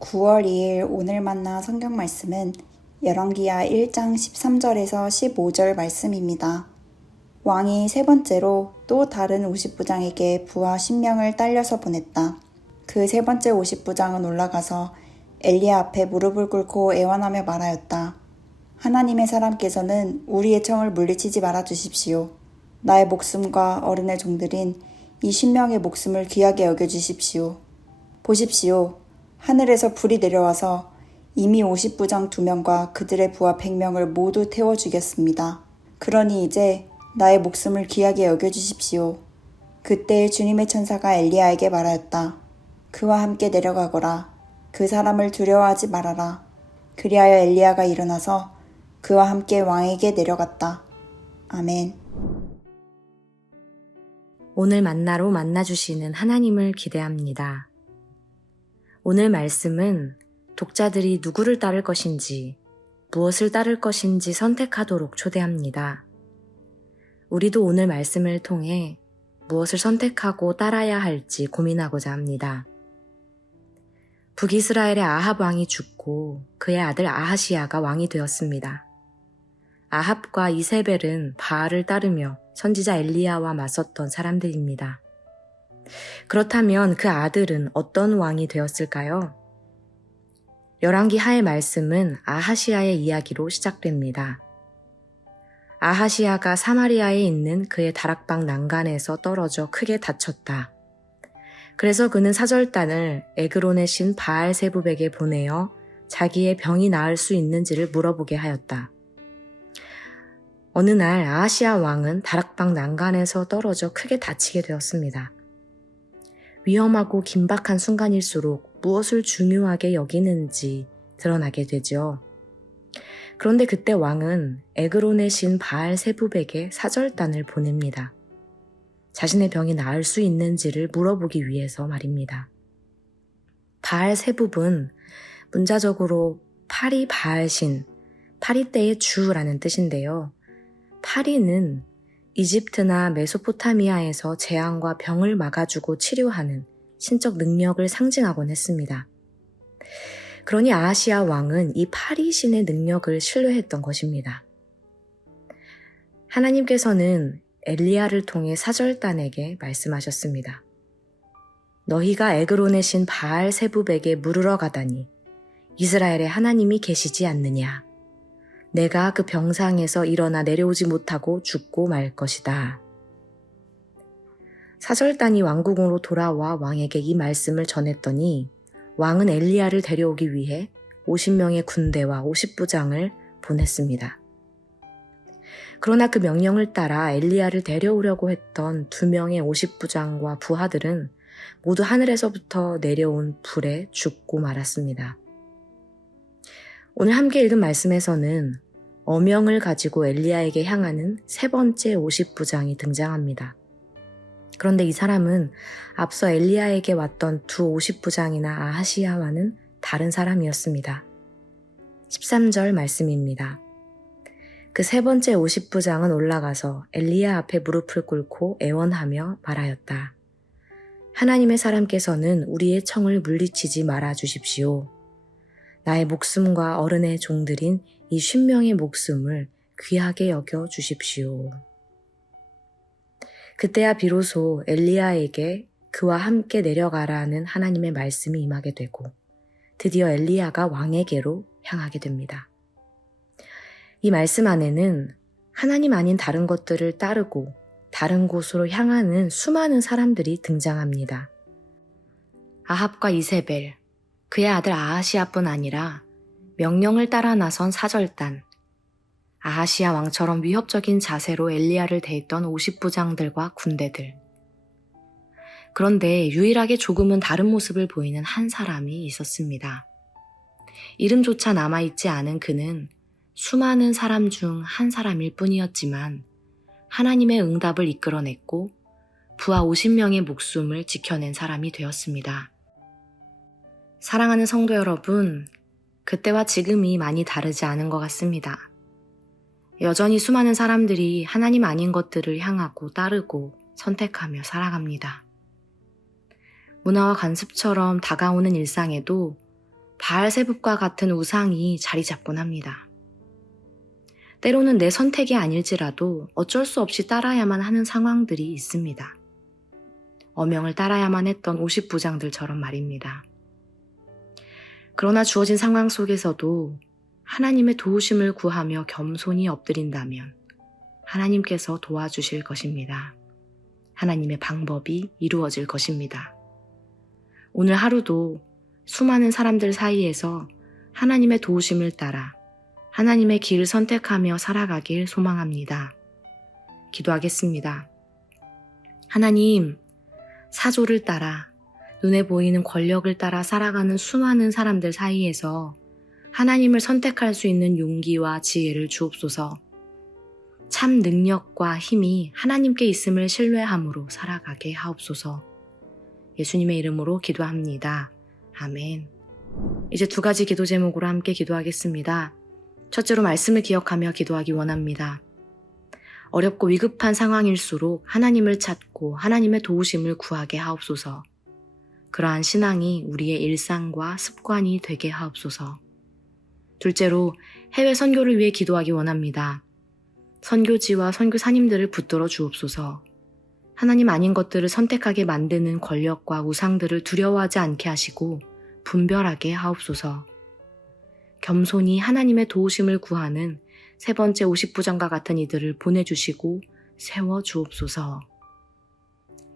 9월 2일 오늘 만나 성경 말씀은 열왕기하 1장 13절에서 15절 말씀입니다. 왕이 세 번째로 또 다른 50부장에게 부하 10명을 딸려서 보냈다. 그 세 번째 50부장은 올라가서 엘리야 앞에 무릎을 꿇고 애원하며 말하였다. 하나님의 사람께서는 우리의 청을 물리치지 말아 주십시오. 나의 목숨과 어른의 종들인 이 10명의 목숨을 귀하게 여겨주십시오. 보십시오. 하늘에서 불이 내려와서 이미 50부장 2명과 그들의 부하 100명을 모두 태워 죽였습니다. 그러니 이제 나의 목숨을 귀하게 여겨주십시오. 그때 주님의 천사가 엘리야에게 말하였다. 그와 함께 내려가거라. 그 사람을 두려워하지 말아라. 그리하여 엘리야가 일어나서 그와 함께 왕에게 내려갔다. 아멘. 오늘 만나로 만나주시는 하나님을 기대합니다. 오늘 말씀은 독자들이 누구를 따를 것인지, 무엇을 따를 것인지 선택하도록 초대합니다. 우리도 오늘 말씀을 통해 무엇을 선택하고 따라야 할지 고민하고자 합니다. 북이스라엘의 아합 왕이 죽고 그의 아들 아하시야가 왕이 되었습니다. 아합과 이세벨은 바알을 따르며 선지자 엘리야와 맞섰던 사람들입니다. 그렇다면 그 아들은 어떤 왕이 되었을까요? 열왕기하의 말씀은 아하시야의 이야기로 시작됩니다. 아하시야가 사마리아에 있는 그의 다락방 난간에서 떨어져 크게 다쳤다. 그래서 그는 사절단을 에그론의 신 바알세붑에게 보내어 자기의 병이 나을 수 있는지를 물어보게 하였다. 어느 날 아하시야 왕은 다락방 난간에서 떨어져 크게 다치게 되었습니다. 위험하고 긴박한 순간일수록 무엇을 중요하게 여기는지 드러나게 되죠. 그런데 그때 왕은 에그론의 신 바알세붑에게 사절단을 보냅니다. 자신의 병이 나을 수 있는지를 물어보기 위해서 말입니다. 바알세붑은 문자적으로 파리 바알신, 파리떼의 주라는 뜻인데요. 파리는 이집트나 메소포타미아에서 재앙과 병을 막아주고 치료하는 신적 능력을 상징하곤 했습니다. 그러니 아하시야 왕은 이 파리 신의 능력을 신뢰했던 것입니다. 하나님께서는 엘리야를 통해 사절단에게 말씀하셨습니다. 너희가 에그론의 신 바알세붑에게 물으러 가다니 이스라엘의 하나님이 계시지 않느냐. 내가 그 병상에서 일어나 내려오지 못하고 죽고 말 것이다. 사절단이 왕궁으로 돌아와 왕에게 이 말씀을 전했더니 왕은 엘리야를 데려오기 위해 50명의 군대와 50부장을 보냈습니다. 그러나 그 명령을 따라 엘리야를 데려오려고 했던 2명의 50부장과 부하들은 모두 하늘에서부터 내려온 불에 죽고 말았습니다. 오늘 함께 읽은 말씀에서는 어명을 가지고 엘리야에게 향하는 세 번째 50부장이 등장합니다. 그런데 이 사람은 앞서 엘리야에게 왔던 두 50부장이나 아하시야와는 다른 사람이었습니다. 13절 말씀입니다. 그 세 번째 50부장은 올라가서 엘리야 앞에 무릎을 꿇고 애원하며 말하였다. 하나님의 사람께서는 우리의 청을 물리치지 말아 주십시오. 나의 목숨과 어른의 종들인 이 50명의 목숨을 귀하게 여겨 주십시오. 그때야 비로소 엘리야에게 그와 함께 내려가라는 하나님의 말씀이 임하게 되고 드디어 엘리야가 왕에게로 향하게 됩니다. 이 말씀 안에는 하나님 아닌 다른 것들을 따르고 다른 곳으로 향하는 수많은 사람들이 등장합니다. 아합과 이세벨, 그의 아들 아하시야뿐 아니라 명령을 따라 나선 사절단, 아하시야 왕처럼 위협적인 자세로 엘리야를 대했던 50부장들과 군대들. 그런데 유일하게 조금은 다른 모습을 보이는 한 사람이 있었습니다. 이름조차 남아있지 않은 그는 수많은 사람 중 한 사람일 뿐이었지만 하나님의 응답을 이끌어냈고 부하 50명의 목숨을 지켜낸 사람이 되었습니다. 사랑하는 성도 여러분, 그때와 지금이 많이 다르지 않은 것 같습니다. 여전히 수많은 사람들이 하나님 아닌 것들을 향하고 따르고 선택하며 살아갑니다. 문화와 관습처럼 다가오는 일상에도 바알세붑과 같은 우상이 자리 잡곤 합니다. 때로는 내 선택이 아닐지라도 어쩔 수 없이 따라야만 하는 상황들이 있습니다. 어명을 따라야만 했던 50부장들처럼 말입니다. 그러나 주어진 상황 속에서도 하나님의 도우심을 구하며 겸손히 엎드린다면 하나님께서 도와주실 것입니다. 하나님의 방법이 이루어질 것입니다. 오늘 하루도 수많은 사람들 사이에서 하나님의 도우심을 따라 하나님의 길을 선택하며 살아가길 소망합니다. 기도하겠습니다. 하나님, 사조를 따라 눈에 보이는 권력을 따라 살아가는 수많은 사람들 사이에서 하나님을 선택할 수 있는 용기와 지혜를 주옵소서. 참 능력과 힘이 하나님께 있음을 신뢰함으로 살아가게 하옵소서. 예수님의 이름으로 기도합니다. 아멘. 이제 2가지 기도 제목으로 함께 기도하겠습니다. 첫째로 말씀을 기억하며 기도하기 원합니다. 어렵고 위급한 상황일수록 하나님을 찾고 하나님의 도우심을 구하게 하옵소서. 그러한 신앙이 우리의 일상과 습관이 되게 하옵소서. 둘째로 해외 선교를 위해 기도하기 원합니다. 선교지와 선교사님들을 붙들어 주옵소서. 하나님 아닌 것들을 선택하게 만드는 권력과 우상들을 두려워하지 않게 하시고 분별하게 하옵소서. 겸손히 하나님의 도우심을 구하는 3번째 50부장과 같은 이들을 보내주시고 세워주옵소서.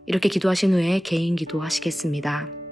이렇게 기도하신 후에 개인 기도하시겠습니다.